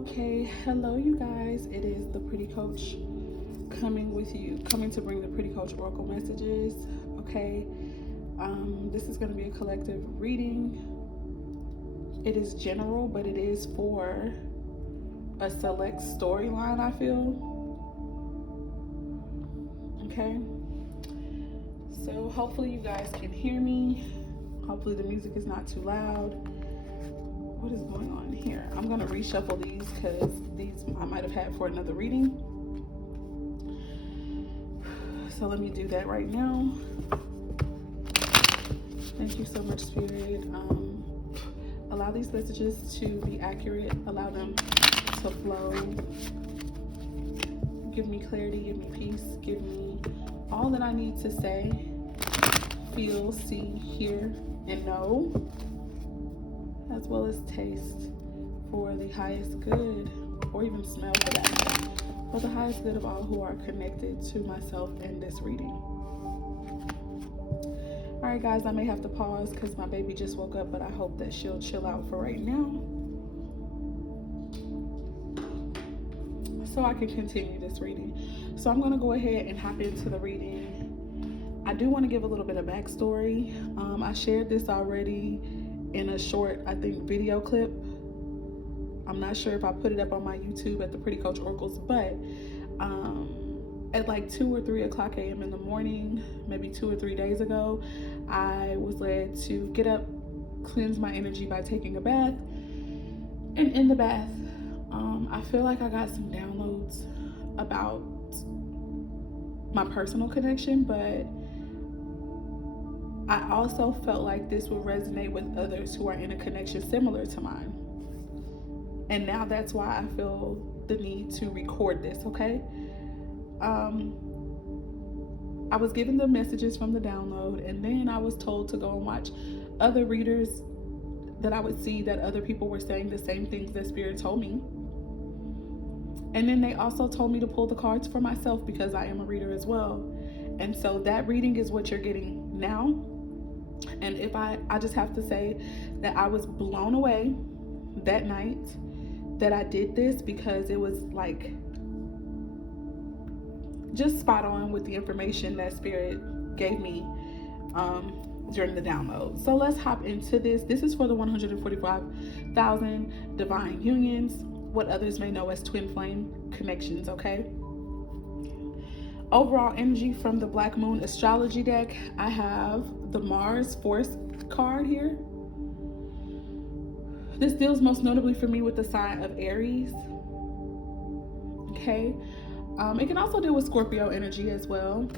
Okay, hello you guys. It is the Pretty Coach coming to bring the Pretty Coach Oracle messages. Okay, this is going to be a collective reading. It is general, but it is for a select storyline, I feel. Okay, so hopefully you guys can hear me. Hopefully the music is not too loud. What is going on here? I'm going to reshuffle these because these I might have had for another reading. So let me do that right now. Thank you so much, Spirit. Allow these messages to be accurate. Allow them to flow. Give me clarity, give me peace, give me all that I need to say, feel, see, hear, and know, as well as taste for the highest good, or even smell for that, for the highest good of all who are connected to myself in this reading. All right, guys, I may have to pause because my baby just woke up, but I hope that she'll chill out for right now, so I can continue this reading. So I'm going to go ahead and hop into the reading. I do want to give a little bit of backstory. I shared this already in a short, I think, video clip. I'm not sure if I put it up on my YouTube at the Pretty Coach Oracles, but at like 2 or 3 o'clock a.m. in the morning, maybe 2 or 3 days ago, I was led to get up, cleanse my energy by taking a bath. And in the bath, I feel like I got some downloads about my personal connection, but I also felt like this would resonate with others who are in a connection similar to mine. And now that's why I feel the need to record this, okay? I was given the messages from the download, and then I was told to go and watch other readers that I would see that other people were saying the same things that Spirit told me. And then they also told me to pull the cards for myself because I am a reader as well. And so that reading is what you're getting now. And if I just have to say that I was blown away that night that I did this, because it was like just spot on with the information that Spirit gave me during the download. So let's hop into this. This is for the 145,000 divine unions, what others may know as twin flame connections, okay? Overall energy from the Black Moon astrology deck, I have the Mars Force card here. This deals most notably for me with the sign of Aries, okay? It can also deal with Scorpio energy as well.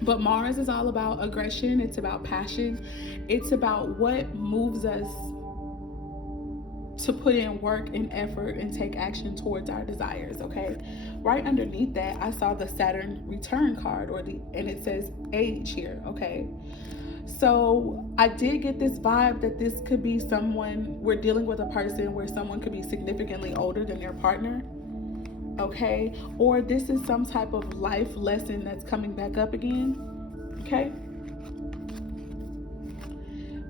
But Mars is all about aggression. It's about passion. It's about what moves us to put in work and effort and take action towards our desires, okay? Right underneath that, I saw the Saturn return card, and it says age here, okay? So I did get this vibe that this could be someone, we're dealing with a person where someone could be significantly older than their partner, okay? Or this is some type of life lesson that's coming back up again, okay?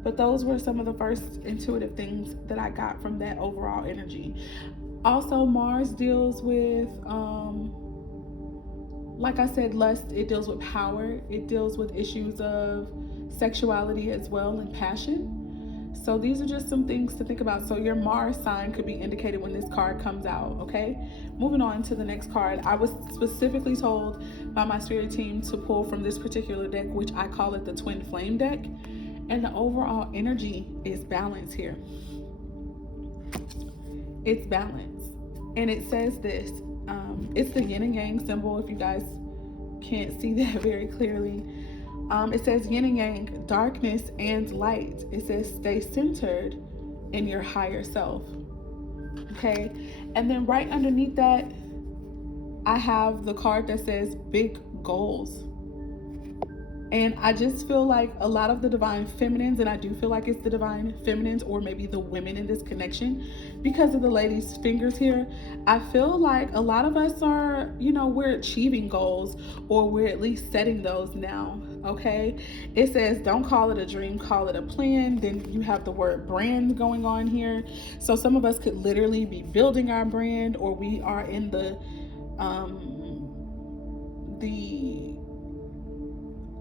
But those were some of the first intuitive things that I got from that overall energy. Also, Mars deals with, like I said, lust. It deals with power. It deals with issues of sexuality as well, and passion. So these are just some things to think about. So your Mars sign could be indicated when this card comes out, okay? Moving on to the next card. I was specifically told by my spirit team to pull from this particular deck, which I call it the Twin Flame deck. And the overall energy is balance here. It's balance. And it says this. It's the yin and yang symbol, if you guys can't see that very clearly. It says yin and yang, darkness and light. It says stay centered in your higher self. Okay? And then right underneath that, I have the card that says big goals. And I just feel like a lot of the divine feminines, and I do feel like it's the divine feminines or maybe the women in this connection because of the lady's fingers here. I feel like a lot of us are, we're achieving goals, or we're at least setting those now. Okay, it says don't call it a dream, call it a plan. Then you have the word brand going on here. So some of us could literally be building our brand, or we are in the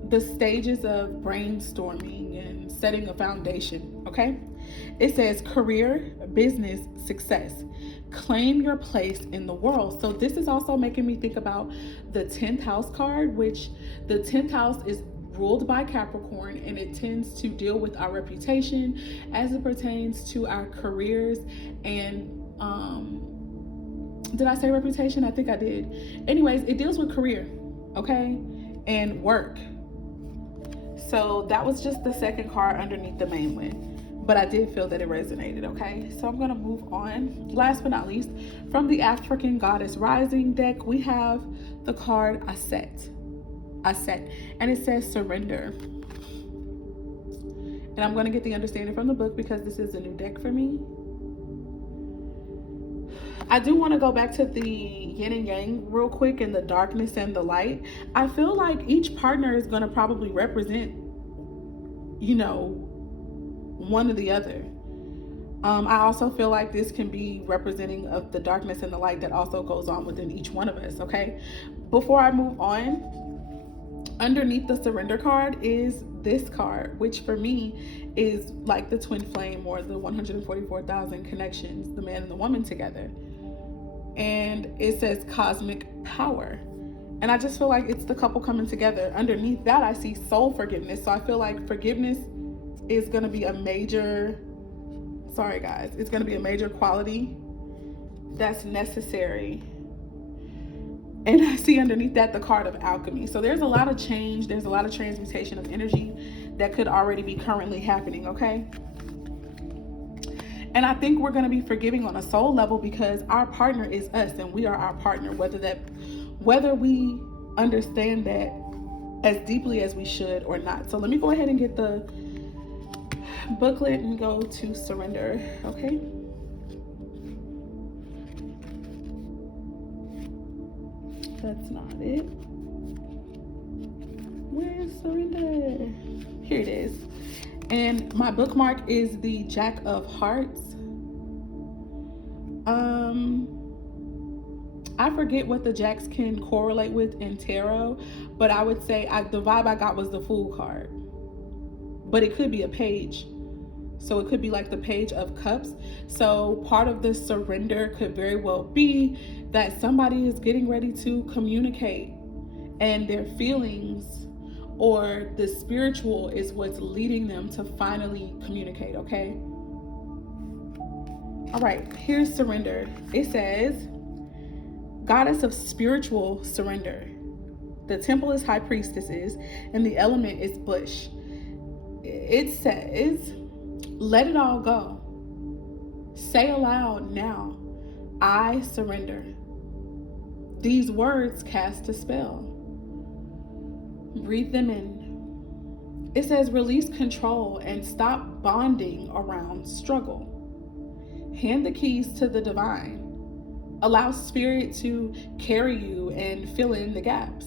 the stages of brainstorming and setting a foundation. Okay, it says career, business, success. Claim your place in the world. So this is also making me think about the 10th house card, which the 10th house is ruled by Capricorn, and it tends to deal with our reputation as it pertains to our careers. And did I say reputation? I think I did. Anyways, it deals with career, okay, and work. So that was just the second card underneath the main one, but I did feel that it resonated. Okay, so I'm gonna move on. Last but not least, from the African Goddess Rising deck, we have the card Aset, and it says surrender. And I'm gonna get the understanding from the book because this is a new deck for me. I do want to go back to the yin and yang real quick, and the darkness and the light. I feel like each partner is going to probably represent, one or the other. I also feel like this can be representing of the darkness and the light that also goes on within each one of us. Okay, before I move on, underneath the surrender card is this card, which for me is like the twin flame, or the 144,000 connections, the man and the woman together. And it says cosmic power. And I just feel like it's the couple coming together. Underneath that, I see soul forgiveness. So I feel like forgiveness is going to be a major, sorry guys, it's going to be a major quality that's necessary. And I see underneath that the card of alchemy. So there's a lot of change. There's a lot of transmutation of energy that could already be currently happening, okay? And I think we're going to be forgiving on a soul level because our partner is us and we are our partner, whether we understand that as deeply as we should or not. So let me go ahead and get the booklet and go to surrender, okay? That's not it. Where is surrender? Here it is. And my bookmark is the Jack of Hearts. I forget what the jacks can correlate with in tarot, but I would say the vibe I got was the Fool card. But it could be a page. So it could be like the Page of Cups. So part of the surrender could very well be that somebody is getting ready to communicate, and their feelings or the spiritual is what's leading them to finally communicate, okay? All right, here's surrender. It says, Goddess of spiritual surrender. The temple is high priestesses, and the element is bush. It says, let it all go. Say aloud now, I surrender. These words cast a spell. Breathe them in. It says release control and stop bonding around struggle. Hand the keys to the divine. Allow spirit to carry you and fill in the gaps.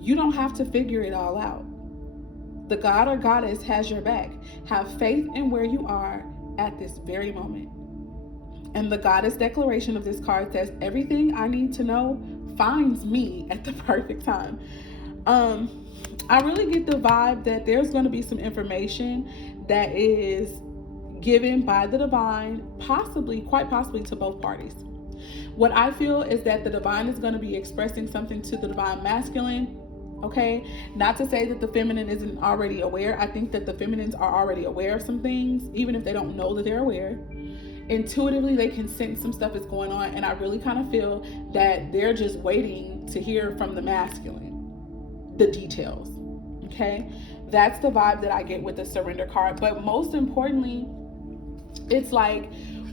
You don't have to figure it all out. The God or goddess has your back. Have faith in where you are at this very moment. And the goddess declaration of this card says, everything I need to know finds me at the perfect time. I really get the vibe that there's going to be some information that is given by the divine, quite possibly to both parties. What I feel is that the divine is going to be expressing something to the divine masculine, okay? Not to say that the feminine isn't already aware. I think that the feminines are already aware of some things, even if they don't know that they're aware. Intuitively, they can sense some stuff is going on, and I really kind of feel that they're just waiting to hear from the masculine, the details, okay? That's the vibe that I get with the surrender card. But most importantly, it's like,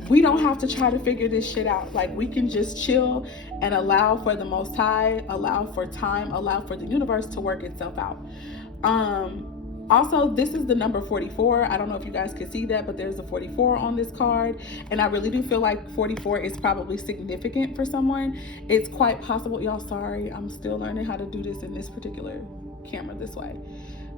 we don't have to try to figure this shit out. Like, we can just chill and allow for the Most High, allow for time, allow for the universe to work itself out. Also, this is the number 44. I don't know if you guys can see that, but there's a 44 on this card. And I really do feel like 44 is probably significant for someone. It's quite possible, y'all, sorry, I'm still learning how to do this in this particular camera this way.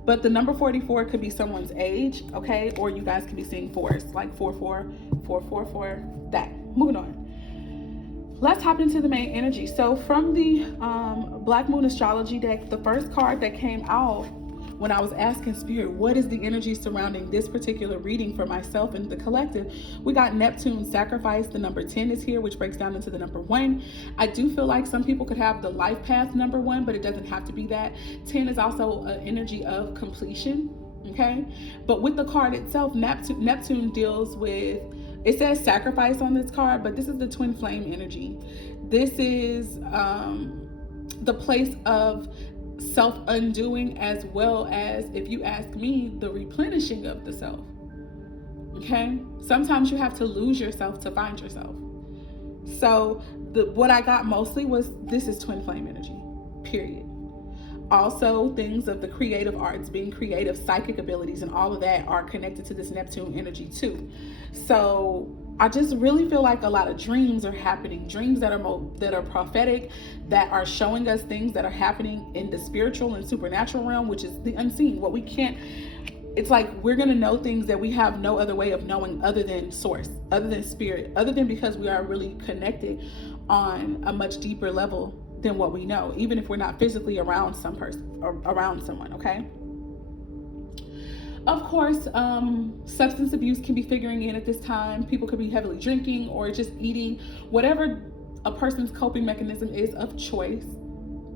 But the number 44 could be someone's age, okay? Or you guys could be seeing fours, like 44, 444, that. Moving on. Let's hop into the main energy. So from the Black Moon Astrology deck, the first card that came out when I was asking Spirit, what is the energy surrounding this particular reading for myself and the collective, we got Neptune Sacrifice. The number 10 is here, which breaks down into the number 1. I do feel like some people could have the life path number 1, but it doesn't have to be that. 10 is also an energy of completion, okay? But with the card itself, Neptune deals with, it says sacrifice on this card, but this is the twin flame energy. This is the place of self-undoing, as well as, if you ask me, the replenishing of the self. Okay? Sometimes you have to lose yourself to find yourself. So what I got mostly was, this is twin flame energy, period. Also, things of the creative arts, being creative, psychic abilities, and all of that are connected to this Neptune energy too. So I just really feel like a lot of dreams are happening, dreams that are prophetic, that are showing us things that are happening in the spiritual and supernatural realm, which is the unseen. What we can't, it's like we're going to know things that we have no other way of knowing other than source, other than spirit, other than because we are really connected on a much deeper level than what we know, even if we're not physically around some person or around someone, okay? Of course, substance abuse can be figuring in at this time. People could be heavily drinking or just eating, whatever a person's coping mechanism is of choice,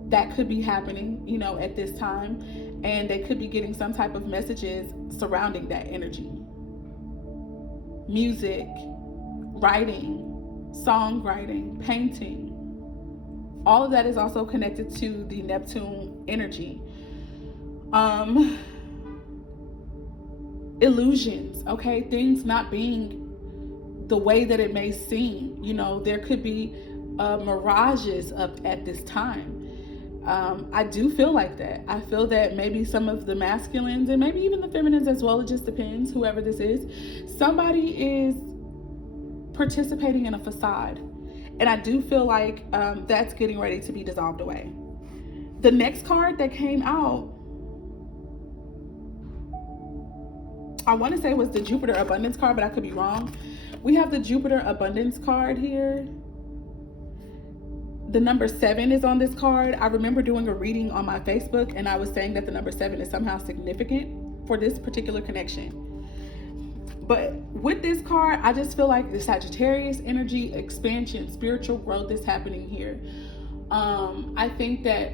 that could be happening, you know, at this time. And they could be getting some type of messages surrounding that energy. Music, writing, songwriting, painting, all of that is also connected to the Neptune energy. Illusions, okay? Things not being the way that it may seem. You know, there could be mirages up at this time. I do feel like that. I feel that maybe some of the masculines and maybe even the feminines as well, it just depends, whoever this is, somebody is participating in a facade. And I do feel like that's getting ready to be dissolved away. The next card that came out, I want to say was the Jupiter Abundance card, but I could be wrong. We have the Jupiter Abundance card here. The number 7 is on this card. I remember doing a reading on my Facebook and I was saying that the number 7 is somehow significant for this particular connection. But with this card, I just feel like the Sagittarius energy, expansion, spiritual growth is happening here. I think that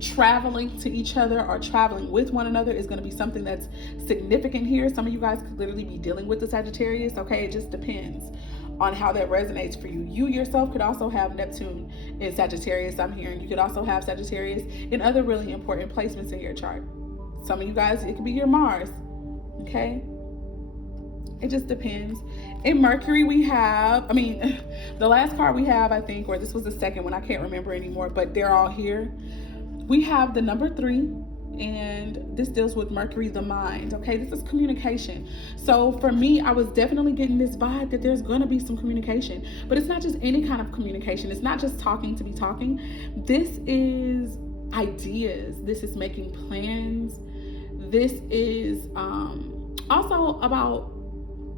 traveling to each other or traveling with one another is going to be something that's significant here. Some of you guys could literally be dealing with the Sagittarius, okay? It just depends on how that resonates for you. You yourself could also have Neptune in Sagittarius, I'm hearing. You could also have Sagittarius in other really important placements in your chart. Some of you guys, it could be your Mars, okay? It just depends. In Mercury, we have, the last card we have, I think, or this was the second one, I can't remember anymore, but they're all here. We have the number 3, and this deals with Mercury, the mind, okay? This is communication. So for me, I was definitely getting this vibe that there's gonna be some communication, but it's not just any kind of communication. It's not just talking to be talking. This is ideas. This is making plans. This is also about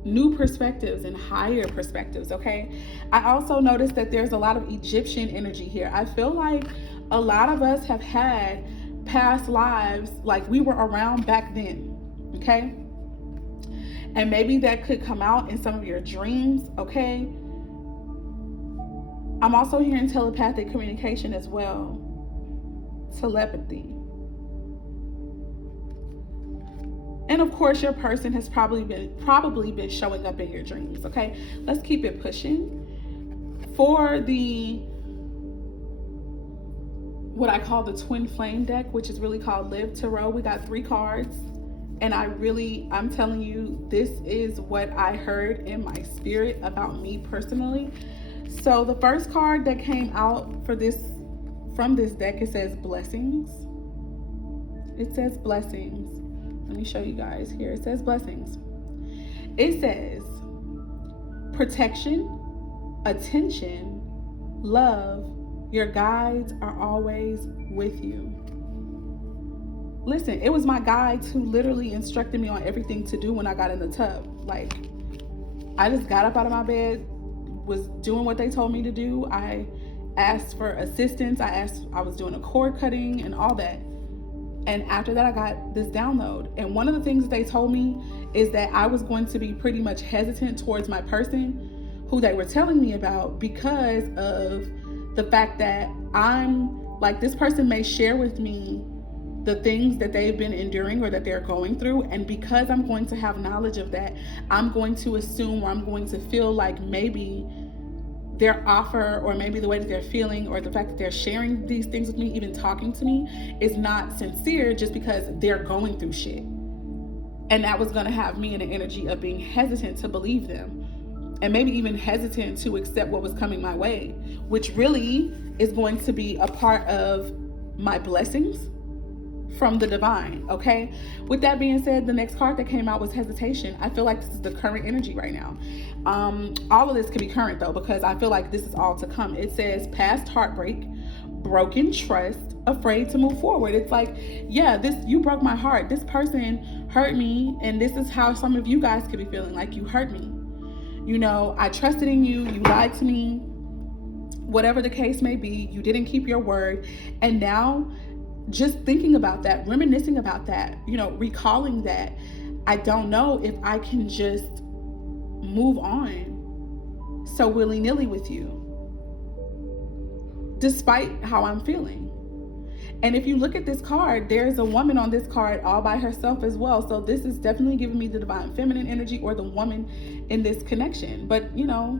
new perspectives and higher perspectives, okay? I also noticed that there's a lot of Egyptian energy here. I feel like a lot of us have had past lives, like we were around back then, okay? And maybe that could come out in some of your dreams, okay? I'm also hearing telepathic communication as well. Telepathy. And of course, your person has probably been showing up in your dreams, okay? Let's keep it pushing. For the what I call the twin flame deck, which is really called Live Tarot, we got 3 cards. And I'm telling you, this is what I heard in my spirit about me personally. So the first card that came out from this deck, it says blessings. It says blessings. Let me show you guys here. It says blessings. It says protection, attention, love. Your guides are always with you. listen, it was my guides who literally instructed me on everything to do when I got in the tub. Like, I just got up out of my bed, was doing what they told me to do. I asked for assistance. I was doing a cord cutting and all that. And after that, I got this download. And one of the things they told me is that I was going to be pretty much hesitant towards my person who they were telling me about, because of the fact that I'm like, this person may share with me the things that they've been enduring or that they're going through. And because I'm going to have knowledge of that, I'm going to assume, or I'm going to feel like maybe their offer, or maybe the way that they're feeling, or the fact that they're sharing these things with me, even talking to me, is not sincere, just because they're going through shit. And that was going to have me in an energy of being hesitant to believe them, and maybe even hesitant to accept what was coming my way, which really is going to be a part of my blessings from the divine. Okay, with that being said, the next card that came out was hesitation. I feel like this is the current energy right now. All of this could be current though, because I feel like this is all to come. It says past heartbreak, broken trust, afraid to move forward. It's like, yeah, this, you broke my heart, this person hurt me, and this is how some of you guys could be feeling. Like, you hurt me, you know, I trusted in you, you lied to me, whatever the case may be, you didn't keep your word. And now, just thinking about that, reminiscing about that, you know, recalling that, I don't know if I can just move on so willy-nilly with you, despite how I'm feeling. And if you look at this card, there's a woman on this card all by herself as well. So this is definitely giving me the divine feminine energy, or the woman in this connection. But, you know,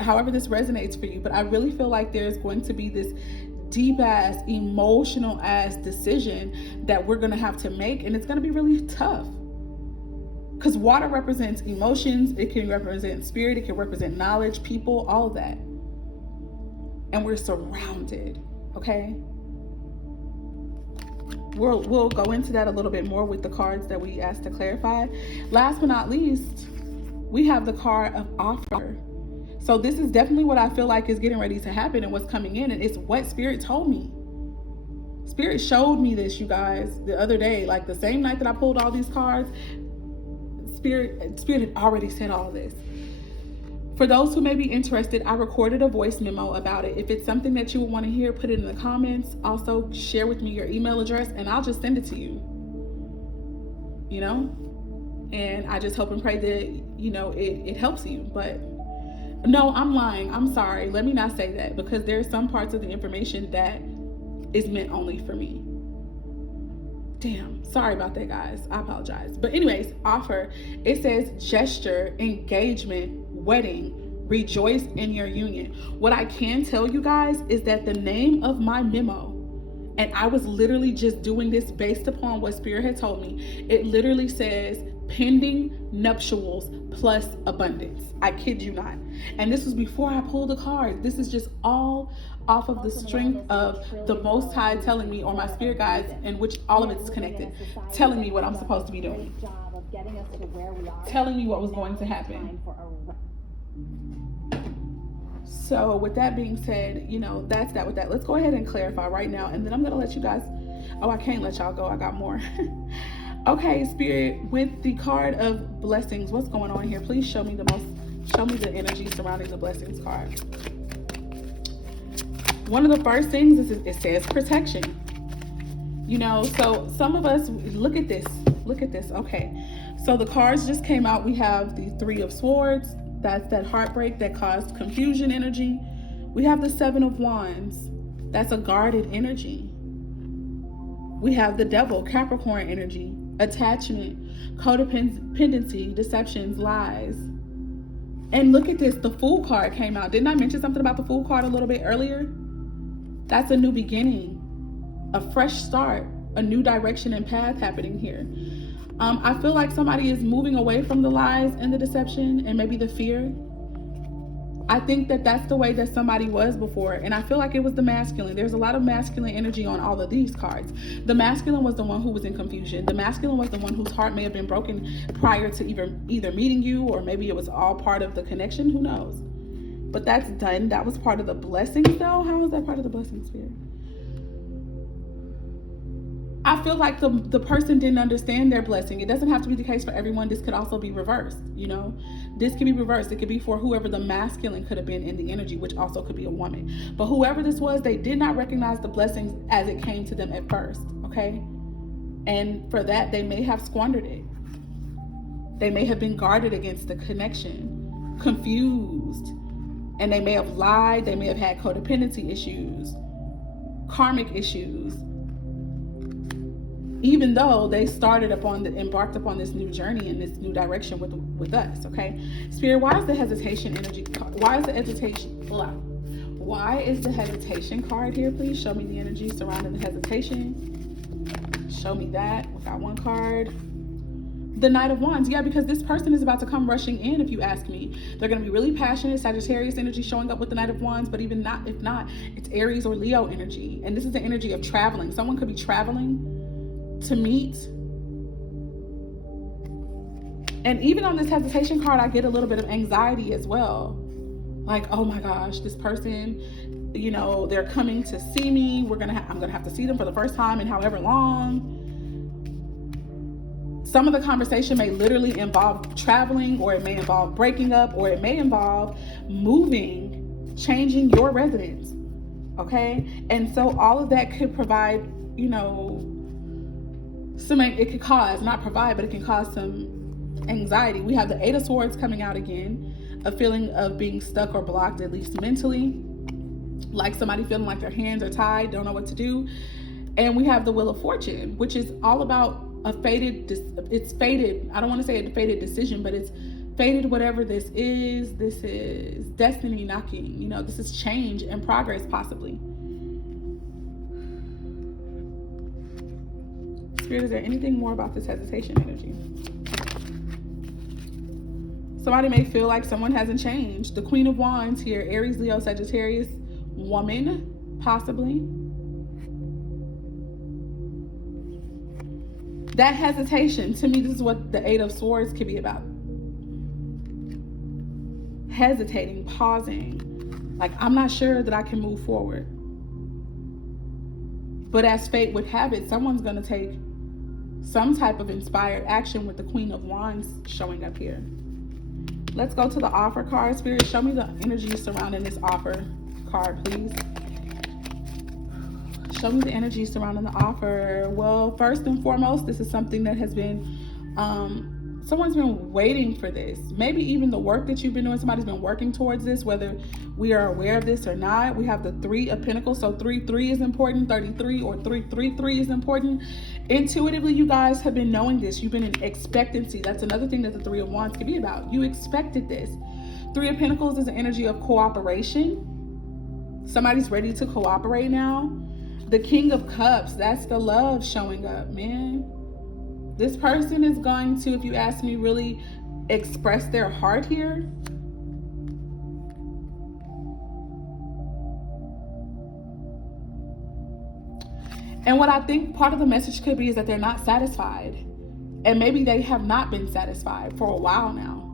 however this resonates for you. But I really feel like there's going to be this deep ass, emotional ass decision that we're going to have to make. And it's going to be really tough. Because water represents emotions. It can represent spirit. It can represent knowledge, people, all of that. And we're surrounded, okay? We'll go into that a little bit more with the cards that we asked to clarify. Last but not least, we have the card of offer. So this is definitely what I feel like is getting ready to happen and what's coming in. And it's what Spirit told me. Spirit showed me this, you guys, the other day. Like, the same night that I pulled all these cards, Spirit had already said all this. For those who may be interested, I recorded a voice memo about it. If it's something that you would want to hear, put it in the comments. Also, share with me your email address and I'll just send it to you. You know? And I just hope and pray that, you know, it helps you. But no, I'm lying. I'm sorry. Let me not say that, because there's some parts of the information that is meant only for me. Damn, sorry about that, guys. I apologize. But anyways, offer. It says gesture, engagement, wedding, rejoice in your union. What I can tell you guys is that the name of my memo, and I was literally just doing this based upon what Spirit had told me, it literally says pending nuptials plus abundance. I kid you not. And this was before I pulled the card. This is just all off of the strength of the Most High telling me, or my spirit guides, in which all of it's connected, telling me what I'm supposed to be doing, telling me what was going to happen. So with that being said, you know, that's that with that. Let's go ahead and clarify right now, and then I'm gonna let you guys, I can't let y'all go, I got more. Okay, Spirit, with the card of blessings, what's going on here? Please show me the energy surrounding the blessings card. One of the first things is it says protection. You know, so some of us, look at this. Okay, so the cards just came out. We have the Three of Swords. That's that heartbreak that caused confusion energy. We have the Seven of Wands. That's a guarded energy. We have the Devil, Capricorn energy, attachment, codependency, deceptions, lies. And look at this, the Fool card came out. Didn't I mention something about the Fool card a little bit earlier? That's a new beginning, a fresh start, a new direction and path happening here. I feel like somebody is moving away from the lies and the deception and maybe the fear. I think that that's the way that somebody was before. And I feel like it was the masculine. There's a lot of masculine energy on all of these cards. The masculine was the one who was in confusion. The masculine was the one whose heart may have been broken prior to either meeting you, or maybe it was all part of the connection. Who knows? But that's done. That was part of the blessings, though. How is that part of the blessings, Spirit? I feel like the person didn't understand their blessing. It doesn't have to be the case for everyone. This could also be reversed, you know. This could be reversed. It could be for whoever the masculine could have been in the energy, which also could be a woman. But whoever this was, they did not recognize the blessings as it came to them at first, okay? And for that, they may have squandered it. They may have been guarded against the connection, confused, and they may have lied. They may have had codependency issues, karmic issues, even though they embarked upon this new journey in this new direction with us, okay? Spirit, why is the hesitation energy? Why is the hesitation? Why is the hesitation card here, please? Show me the energy surrounding the hesitation. Show me that. We got one card. The Knight of Wands. Yeah, because this person is about to come rushing in, if you ask me. They're going to be really passionate. Sagittarius energy showing up with the Knight of Wands, but even not, if not, it's Aries or Leo energy. And this is the energy of traveling. Someone could be traveling to meet. And even on this hesitation card, I get a little bit of anxiety as well. Like, oh my gosh, this person, you know, they're coming to see me. I'm gonna have to see them for the first time in however long. Some of the conversation may literally involve traveling, or it may involve breaking up, or it may involve moving, changing your residence. Okay, and so all of that could provide, you know, it could cause, not provide, but it can cause some anxiety. We have the Eight of Swords coming out again, a feeling of being stuck or blocked, at least mentally, like somebody feeling like their hands are tied, don't know what to do. And we have the Wheel of Fortune, which is all about it's fated. I don't want to say a fated decision, but it's fated, whatever this is. This is destiny knocking, you know, this is change and progress possibly. Spirit, is there anything more about this hesitation energy? Somebody may feel like someone hasn't changed. The Queen of Wands here, Aries, Leo, Sagittarius, woman, possibly. That hesitation, to me, this is what the Eight of Swords could be about. Hesitating, pausing, like, I'm not sure that I can move forward. But as fate would have it, someone's going to take some type of inspired action with the Queen of Wands showing up here. Let's go to the offer card. Spirit, show me the energy surrounding this offer card, please. Show me the energy surrounding the offer. Well, first and foremost, this is something that has been, someone's been waiting for this. Maybe even the work that you've been doing, somebody's been working towards this, whether we are aware of this or not. We have the Three of Pentacles, so 3-3 is important, 33 or 3-3-3 is important. Intuitively, you guys have been knowing this. You've been in expectancy. That's another thing that the Three of Wands can be about. You expected this. Three of Pentacles is an energy of cooperation. Somebody's ready to cooperate now. The King of Cups, that's the love showing up, man. This person is going to, if you ask me, really express their heart here. And what I think part of the message could be is that they're not satisfied. And maybe they have not been satisfied for a while now.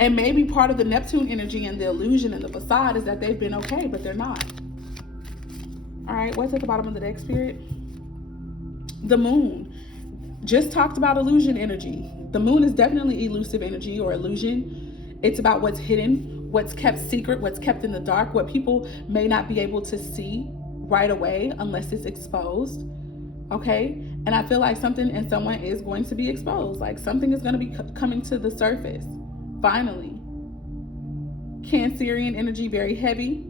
And maybe part of the Neptune energy and the illusion and the facade is that they've been okay, but they're not. All right, what's at the bottom of the deck, Spirit? The Moon. Just talked about illusion energy. The Moon is definitely elusive energy or illusion. It's about what's hidden, what's kept secret, what's kept in the dark, what people may not be able to see right away unless it's exposed. Okay? And I feel like something and someone is going to be exposed. Like something is going to be coming to the surface. Finally. Cancerian energy, very heavy.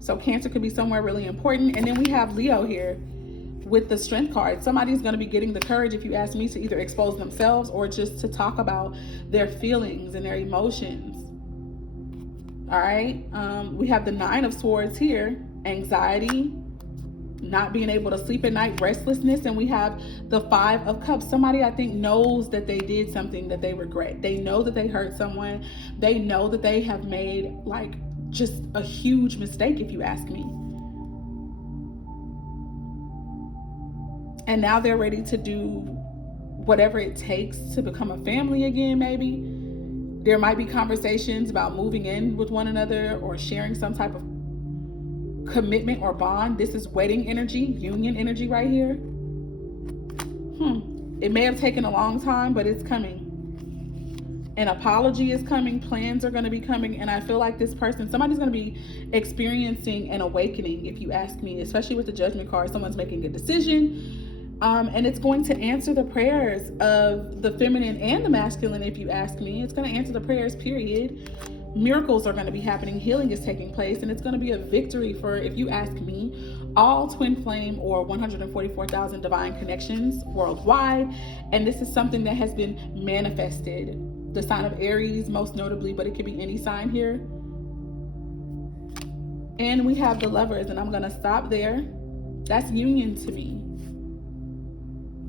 So Cancer could be somewhere really important. And then we have Leo here with the Strength card. Somebody's going to be getting the courage, if you ask me, to either expose themselves or just to talk about their feelings and their emotions. All right. We have the Nine of Swords here. Anxiety, not being able to sleep at night, restlessness. And we have the Five of Cups. Somebody, I think, knows that they did something that they regret. They know that they hurt someone. They know that they have made like just a huge mistake, if you ask me. And now they're ready to do whatever it takes to become a family again, maybe. There might be conversations about moving in with one another or sharing some type of commitment or bond. This is wedding energy, union energy right here. It may have taken a long time, but it's coming. An apology is coming. Plans are going to be coming. And I feel like this person, somebody's going to be experiencing an awakening, if you ask me, especially with the Judgment card. Someone's making a decision. And it's going to answer the prayers of the feminine and the masculine, if you ask me. It's going to answer the prayers, period. Miracles are going to be happening. Healing is taking place. And it's going to be a victory for, if you ask me, all twin flame or 144,000 divine connections worldwide. And this is something that has been manifested. The sign of Aries, most notably, but it could be any sign here. And we have the Lovers, and I'm going to stop there. That's union to me.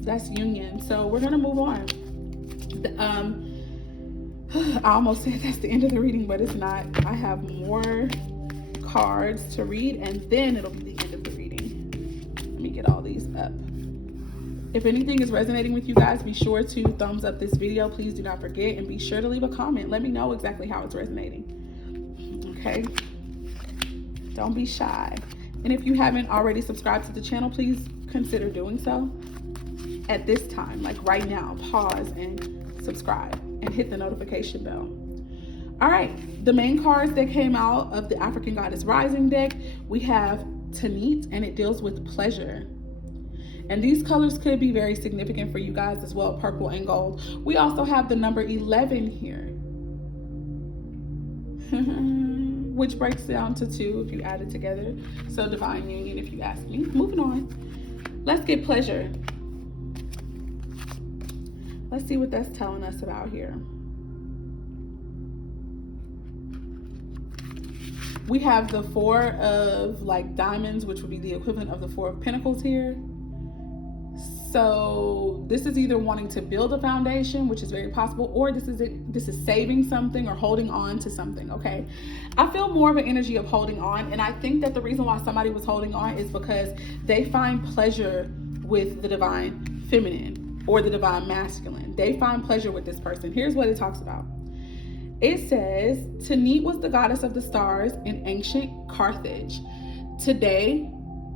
That's union. So we're going to move on. I almost said that's the end of the reading, but it's not. I have more cards to read, and then it'll be the end of the reading. Let me get all these up. If anything is resonating with you guys, be sure to thumbs up this video. Please do not forget, and be sure to leave a comment. Let me know exactly how it's resonating. Okay? Don't be shy. And if you haven't already subscribed to the channel, please consider doing so at this time, like right now. Pause and subscribe and hit the notification bell. All right, the main cards that came out of the African Goddess Rising deck, we have Tanit, and it deals with pleasure. And these colors could be very significant for you guys as well, purple and gold. We also have the number 11 here, which breaks down to 2 if you add it together. So divine union, if you ask me. Moving on. Let's get pleasure. Let's see what that's telling us about here. We have the 4 of like diamonds, which would be the equivalent of the 4 of pentacles here. So this is either wanting to build a foundation, which is very possible, or this is saving something or holding on to something, okay? I feel more of an energy of holding on, and I think that the reason why somebody was holding on is because they find pleasure with the divine feminine or the divine masculine. They find pleasure with this person. Here's what it talks about. It says, Tanit was the goddess of the stars in ancient Carthage. Today,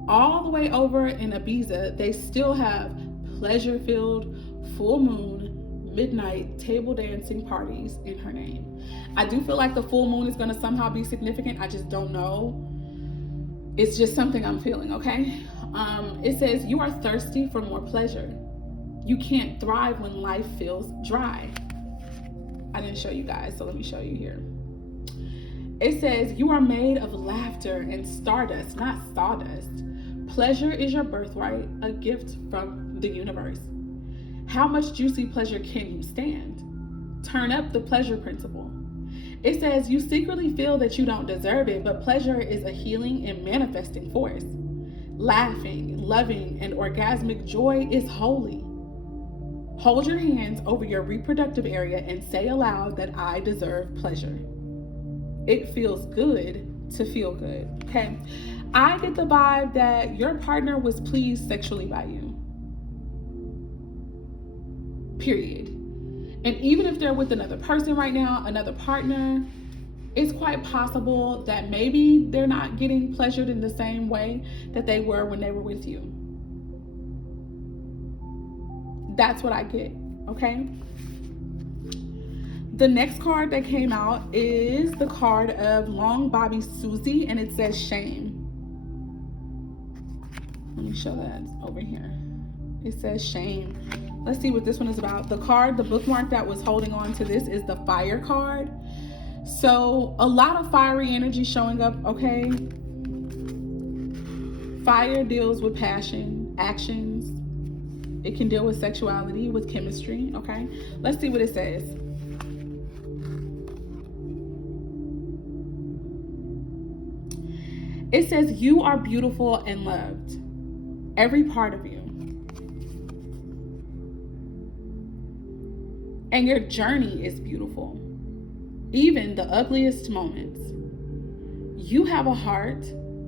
all the way over in Ibiza, they still have pleasure-filled, full moon, midnight table dancing parties in her name. I do feel like the full moon is going to somehow be significant. I just don't know. It's just something I'm feeling, okay? It says, you are thirsty for more pleasure. You can't thrive when life feels dry. I didn't show you guys, so let me show you here. It says, you are made of laughter and stardust, not sawdust. Pleasure is your birthright, a gift from the universe. How much juicy pleasure can you stand? Turn up the pleasure principle. It says you secretly feel that you don't deserve it, but pleasure is a healing and manifesting force. Laughing, loving, and orgasmic joy is holy. Hold your hands over your reproductive area and say aloud that I deserve pleasure. It feels good to feel good, okay? I get the vibe that your partner was pleased sexually by you. Period. And even if they're with another person right now, another partner, it's quite possible that maybe they're not getting pleasured in the same way that they were when they were with you. That's what I get, okay? The next card that came out is the card of Long Bobby Susie, and it says shame. Let me show that over here. It says shame. Let's see what this one is about. The card, the bookmark that was holding on to this is the fire card. So a lot of fiery energy showing up, okay? Fire deals with passion, actions. It can deal with sexuality, with chemistry, okay? Let's see what it says. It says, you are beautiful and loved. Every part of you. And your journey is beautiful. Even the ugliest moments. You have a heart,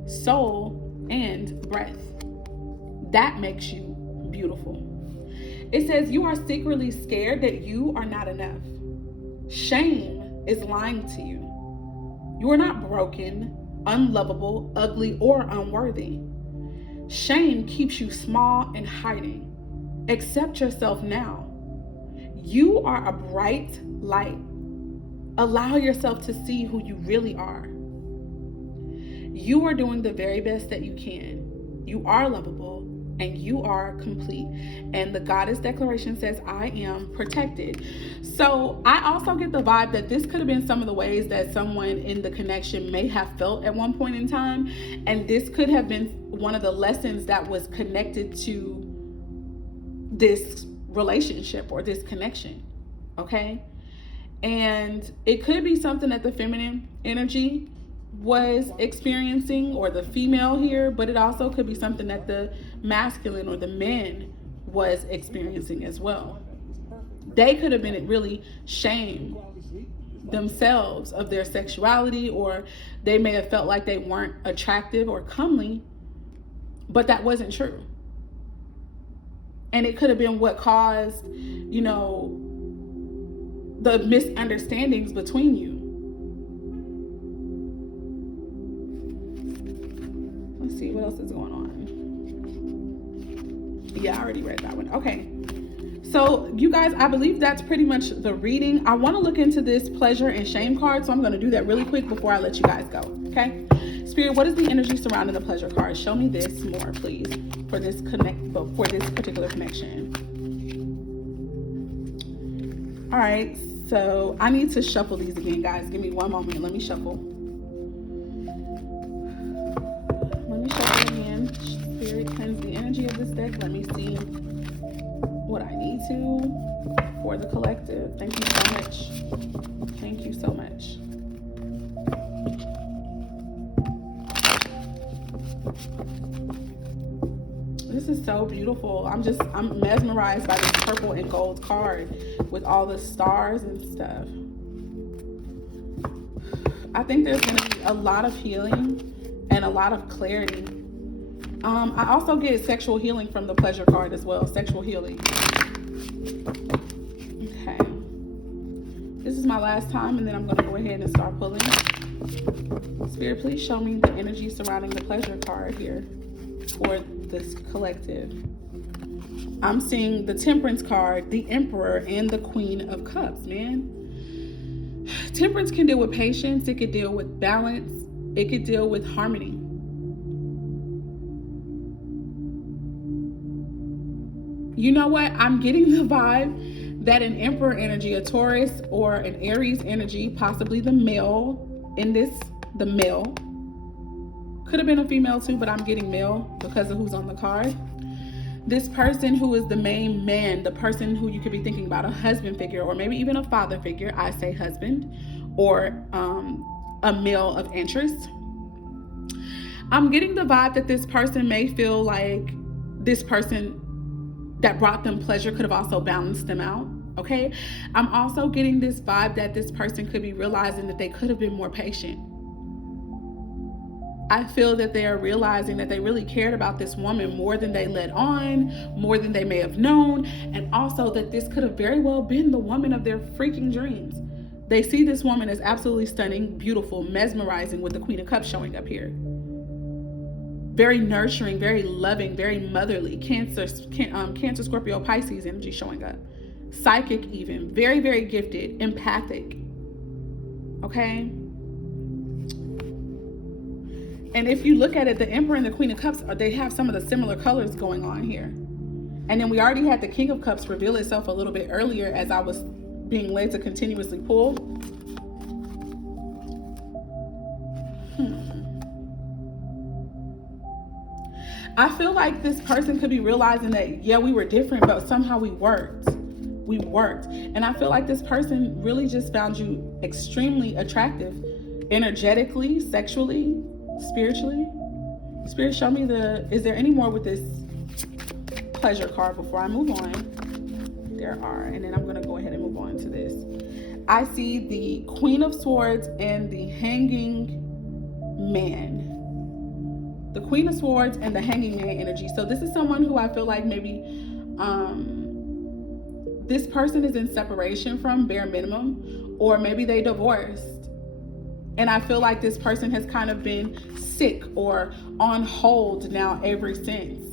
soul, and breath. That makes you beautiful. It says you are secretly scared that you are not enough. Shame is lying to you. You are not broken. unlovable, ugly, or unworthy. Shame keeps you small and hiding. Accept yourself now. You are a bright light. Allow yourself to see who you really are. You are doing the very best that you can. You are lovable and you are complete. And the goddess declaration says, I am protected. So I also get the vibe that this could have been some of the ways that someone in the connection may have felt at one point in time. And this could have been one of the lessons that was connected to this relationship or this connection. Okay. And it could be something that the feminine energy was experiencing, or the female here, but it also could be something that the masculine or the men was experiencing as well. They could have been really shamed themselves of their sexuality, or they may have felt like they weren't attractive or comely, but that wasn't true. And it could have been what caused, you know, the misunderstandings between you. Let's see what else is going on. Yeah, I already read that one. Okay. So you guys, I believe that's pretty much the reading. I want to look into this pleasure and shame card, so I'm going to do that really quick before I let you guys go. Okay. Spirit, what is the energy surrounding the pleasure card? Show me this more, please, for this particular connection. All right. So I need to shuffle these again, guys. Give me one moment. Let me shuffle. Let me shuffle again. Spirit, cleanse the energy of this deck. Let me see what I need to for the collective. Thank you so much. Thank you so much. This is so beautiful. I'm mesmerized by this purple and gold card with all the stars and stuff. I think there's going to be a lot of healing and a lot of clarity. I also get sexual healing from the pleasure card as well. Sexual healing. Okay. This is my last time, and then I'm going to go ahead and start pulling. Spirit, please show me the energy surrounding the pleasure card here for this collective. I'm seeing the Temperance card, the Emperor, and the Queen of Cups, man. Temperance can deal with patience. It could deal with balance. It could deal with harmony. You know what? I'm getting the vibe that an Emperor energy, a Taurus or an Aries energy, possibly the male in this, the male. Could have been a female too, but I'm getting male because of who's on the card. This person who is the main man, the person who you could be thinking about, a husband figure, or maybe even a father figure, I say husband, or a male of interest. I'm getting the vibe that this person may feel like this person that brought them pleasure could have also balanced them out. Okay. I'm also getting this vibe that this person could be realizing that they could have been more patient. I feel that they are realizing that they really cared about this woman more than they let on, more than they may have known, and also that this could have very well been the woman of their freaking dreams. They see this woman as absolutely stunning, beautiful, mesmerizing, with the Queen of Cups showing up here. Very nurturing, very loving, very motherly. Cancer, Scorpio, Pisces energy showing up. Psychic even. Very, very gifted. Empathic. Okay? And if you look at it, the Emperor and the Queen of Cups, they have some of the similar colors going on here. And then we already had the King of Cups reveal itself a little bit earlier as I was being led to continuously pull. I feel like this person could be realizing that, yeah, we were different, but somehow we worked. We worked. And I feel like this person really just found you extremely attractive, energetically, sexually, spiritually. Spirit, show me is there any more with this pleasure card before I move on? There are. And then I'm going to go ahead and move on to this. I see the Queen of Swords and the Hanging Man. The Queen of Swords and the Hanging Man energy. So this is someone who I feel like maybe this person is in separation from, bare minimum, or maybe they divorced And I feel like this person has kind of been sick or on hold now ever since.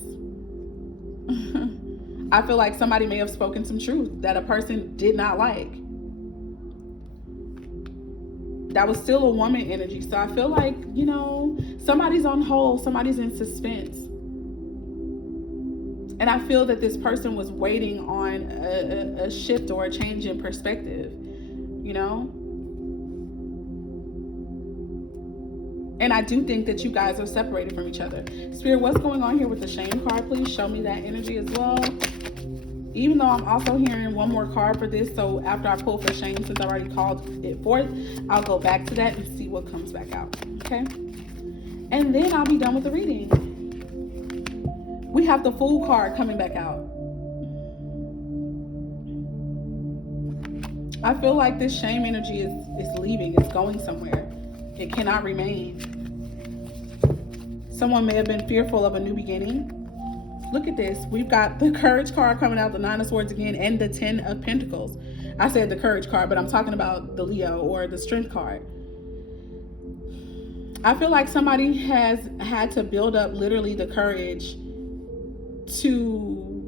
I feel like somebody may have spoken some truth that a person did not like. That was still a woman energy. So I feel like, somebody's on hold, somebody's in suspense. And I feel that this person was waiting on a shift or a change in perspective, And I do think that you guys are separated from each other. Spirit, what's going on here with the shame card? Please show me that energy as well. Even though I'm also hearing one more card for this, so after I pull for shame, since I already called it forth, I'll go back to that and see what comes back out, okay? And then I'll be done with the reading. We have the Fool card coming back out. I feel like this shame energy is leaving, it's going somewhere. It cannot remain. Someone may have been fearful of a new beginning. Look at this. We've got the Courage card coming out, the Nine of Swords again, and the Ten of Pentacles. I said the Courage card, but I'm talking about the Leo or the Strength card. I feel like somebody has had to build up literally the courage to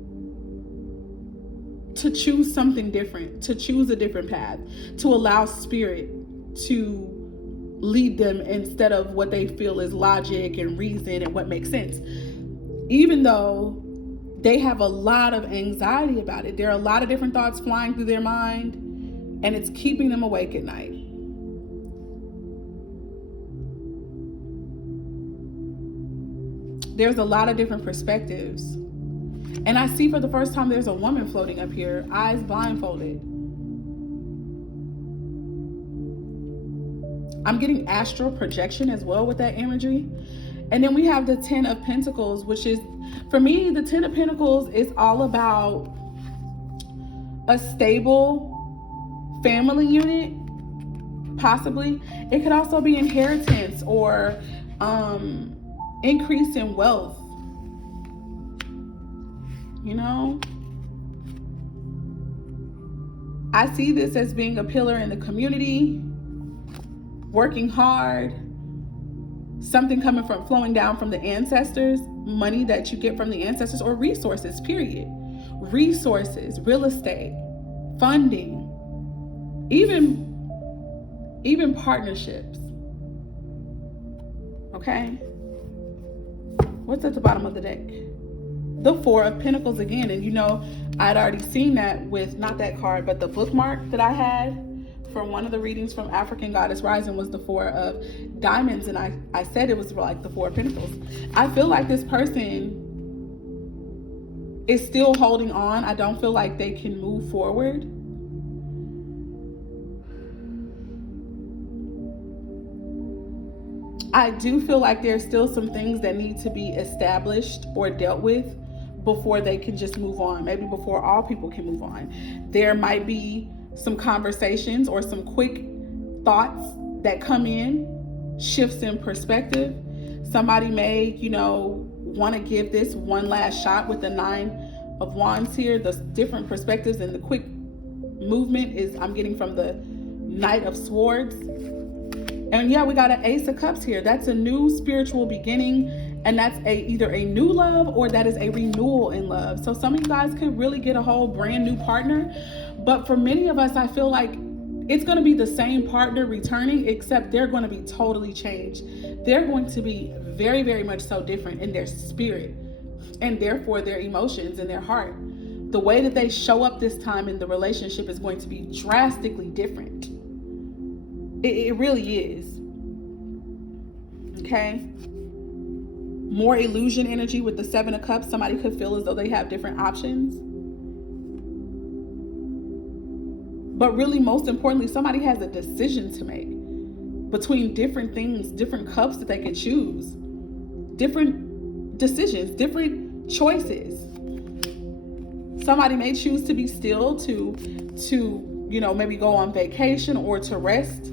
choose something different, to choose a different path, to allow spirit to lead them instead of what they feel is logic and reason and what makes sense. Even though they have a lot of anxiety about it. There are a lot of different thoughts flying through their mind, and it's keeping them awake at night. There's a lot of different perspectives. And I see for the first time there's a woman floating up here, eyes blindfolded. I'm getting astral projection as well with that imagery. And then we have the Ten of Pentacles, which is, for me, the Ten of Pentacles is all about a stable family unit, possibly. It could also be inheritance or increase in wealth. I see this as being a pillar in the community, working hard, something flowing down from the ancestors, money that you get from the ancestors, or resources, period. Resources, real estate, funding, even partnerships. Okay? What's at the bottom of the deck? The Four of Pentacles again. And I'd already seen that with, not that card, but the bookmark that I had for one of the readings from African Goddess Rising was the Four of Diamonds. And I said it was like the Four of Pentacles. I feel like this person is still holding on. I don't feel like they can move forward. I do feel like there's still some things that need to be established or dealt with before they can just move on. Maybe before all people can move on. There might be some conversations or some quick thoughts that come in, shifts in perspective. Somebody may, want to give this one last shot with the Nine of Wands here. The different perspectives and the quick movement is I'm getting from the Knight of Swords. And yeah, we got an Ace of Cups here. That's a new spiritual beginning, and that's either a new love or that is a renewal in love. So some of you guys could really get a whole brand new partner. But for many of us, I feel like it's going to be the same partner returning, except they're going to be totally changed. They're going to be very, very much so different in their spirit and therefore their emotions and their heart. The way that they show up this time in the relationship is going to be drastically different. It really is. Okay? More illusion energy with the Seven of Cups. Somebody could feel as though they have different options. But really, most importantly, somebody has a decision to make between different things, different cups that they can choose, different decisions, different choices. Somebody may choose to be still, to maybe go on vacation or to rest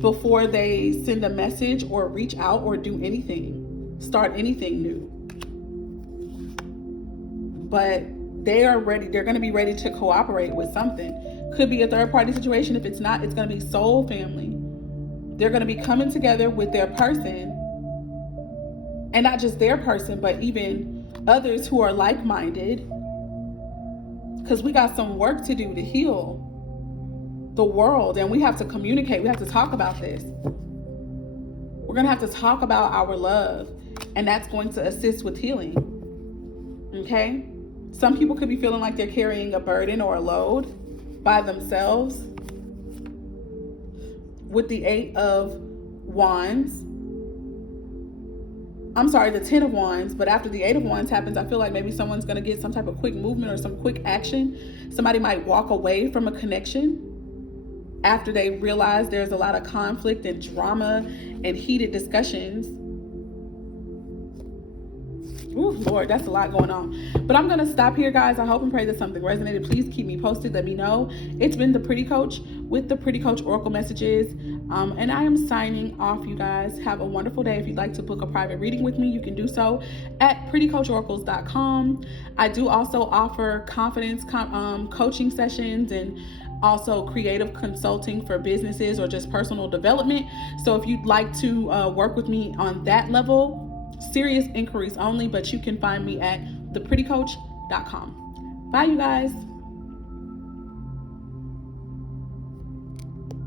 before they send a message or reach out or do anything, start anything new. But they are ready. They're going to be ready to cooperate with something. Could be a third party situation. If it's not, it's going to be soul family. They're going to be coming together with their person, and not just their person, but even others who are like-minded, because we got some work to do to heal the world, and we have to communicate. We have to talk about this. We're going to have to talk about our love, and that's going to assist with healing. Okay? Some people could be feeling like they're carrying a burden or a load by themselves. With the 8 of Wands, I'm sorry, the 10 of Wands, but after the 8 of Wands happens, I feel like maybe someone's going to get some type of quick movement or some quick action. Somebody might walk away from a connection after they realize there's a lot of conflict and drama and heated discussions. Ooh, Lord, that's a lot going on. But I'm going to stop here, guys. I hope and pray that something resonated. Please keep me posted. Let me know. It's been the Pretty Coach with the Pretty Coach Oracle messages. And I am signing off, you guys. Have a wonderful day. If you'd like to book a private reading with me, you can do so at prettycoachoracles.com. I do also offer confidence coaching sessions and also creative consulting for businesses or just personal development. So if you'd like to work with me on that level, serious inquiries only, but you can find me at theprettycoach.com. Bye, you guys.